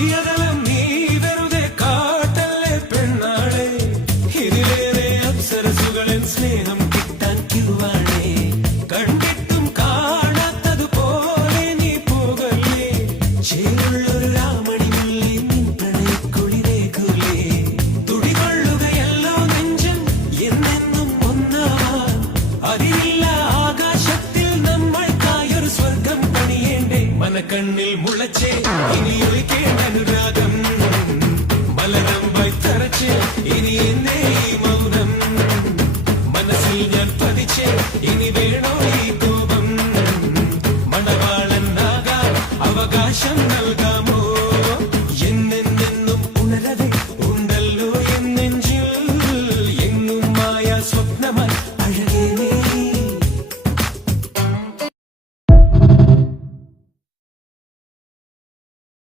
അകലം നീ വെറുതെ കാട്ടല്ലേ പെണ്ണാളെ ഇതിലേറെ അപ്സരസുകളിൽ സ്നേഹം കിട്ടാൻ ക്യൂവാണേ കണ്ടിട്ടും കാണാത്തതുപോലെ നീ പോകല്ലേ ചേരുള്ളൊരു രാമണി മുല്ലേ നിൻ പ്രണയക്കുളിരേകുലേ തുടികൊള്ളുകയല്ലോ നെഞ്ചം എന്നെന്നും ഒന്നാവാൻ അതിരില്ല ആകാശത്തിൽ നമ്മൾക്കായൊരു സ്വർഗം പണിയേണ്ടേ മനക്കണ്ണിൽ മുളച്ചേ ഇനി ഒഴിക്കേണ്ടൊരു